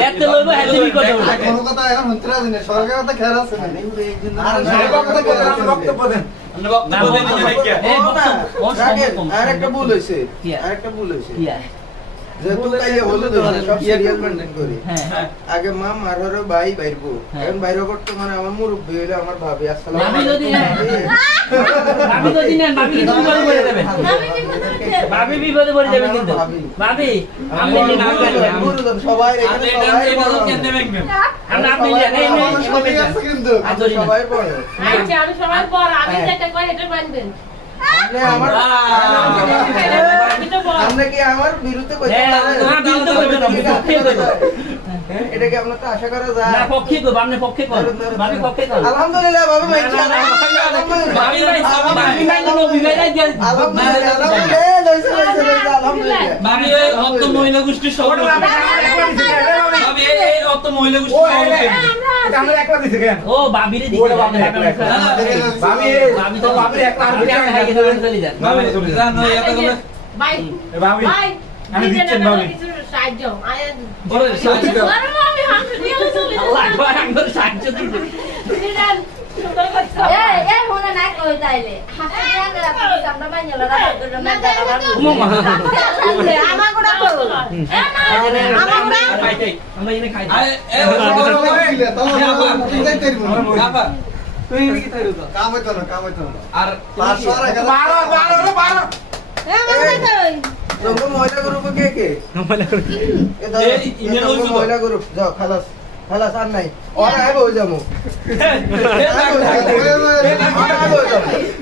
দেখতে লইবো হেতে কি করতে হবে কোনো কথা এখন হচ্ছে না দিনে সরকার কথা খেয়াল আছে না আর বক্তব্য দেন আরেকটা ভুল হইছে কি আর যেহেতু কাইয়া হলো তো সব সিরিয়াল মেইনটেইন করি আগে মা মারর ভাই বাইরবো এখন বাইরে করতে মানে আমার মুরব্বি হইলো আমার ভাবি আসসালামু ভাবি যদি না ভাবি তুমি বলে বলে দেবেন ভাবি বিপদে পড়ে যাবে কিন্তু ভাবি আমি নাম জানি গুরুজন সবাই এখানে আমরা আপনি জানেন সবাই আছে কিন্তু সবাই পড়ে আচ্ছা আমি সবার পর আমি যেটা কই এটা মানবেন আপনি আমার আপনি কি আমার বিরুদ্ধে কইতে এটা কি আপনার তো আশা করা যায় না পক্ষে কো আপনি পক্ষে কো ভাবি পক্ষে কো আলহামদুলিল্লাহ ভাবি মাইছি ভাবি ভাই ভাবি ভাই কোনো বিবাইলাই দিয়ে আলহামদুলিল্লাহ ভাবি এই অত মহিলা গোষ্ঠীর সব ভাবি এই অত মহিলা গোষ্ঠীর সব এটা আমরা একলা দিছি কেন ও ভাবিরে দিছে ভাবি ভাবি তো ভাবি একটা আর চলে যান ভাবি চলে যান ভাই ভাবি ভাই আমি দিচ্ছেন ভাবি সাহায্য আয় বড় সাহায্য আরে আমি হাতে দিয়ে চলে আল্লাহ আকবার আমার সাহায্য দিতে দিলেন সুন্দর কথা এই হোনা না কই তাইলে হাসি দেন রাখি আমরা বাইনলা রাখতে না জায়গা আমার কোটা করো আমরা এনে খাই বাবা তুই কি তাইরো তো কাম হইতো না আর 500 টাকা 12 তোমরা মহিলা গ্রুপ কে এই মহিলা গ্রুপ যাও খালাস আর নাই আর আইব হই যামু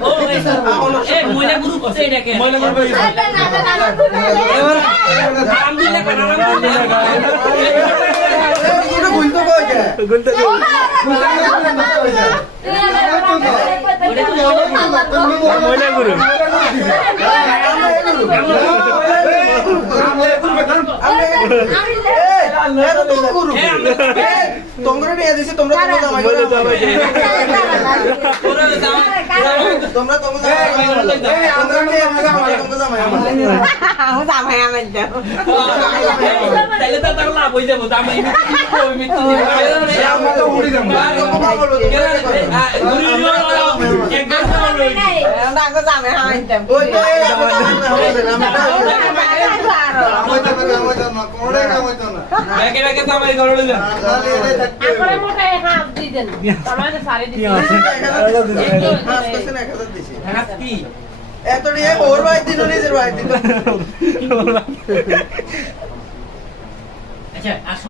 ও এই মহিলা গ্রুপ আছে এটাকে মহিলা গ্রুপ তোমরা নিয়ে দিছি তোমরা জামাই করে তোমরা তাইলে তো তার লাভ হই যাবো আমি ওই মিত্র আমরা তো উড়ি যাবো আমরা মোটা হাত দিয়ে দেন আমাদের সারে দিতে এত নিয়ে ওর ভাই দিন নিজের ভাই দিন আচ্ছা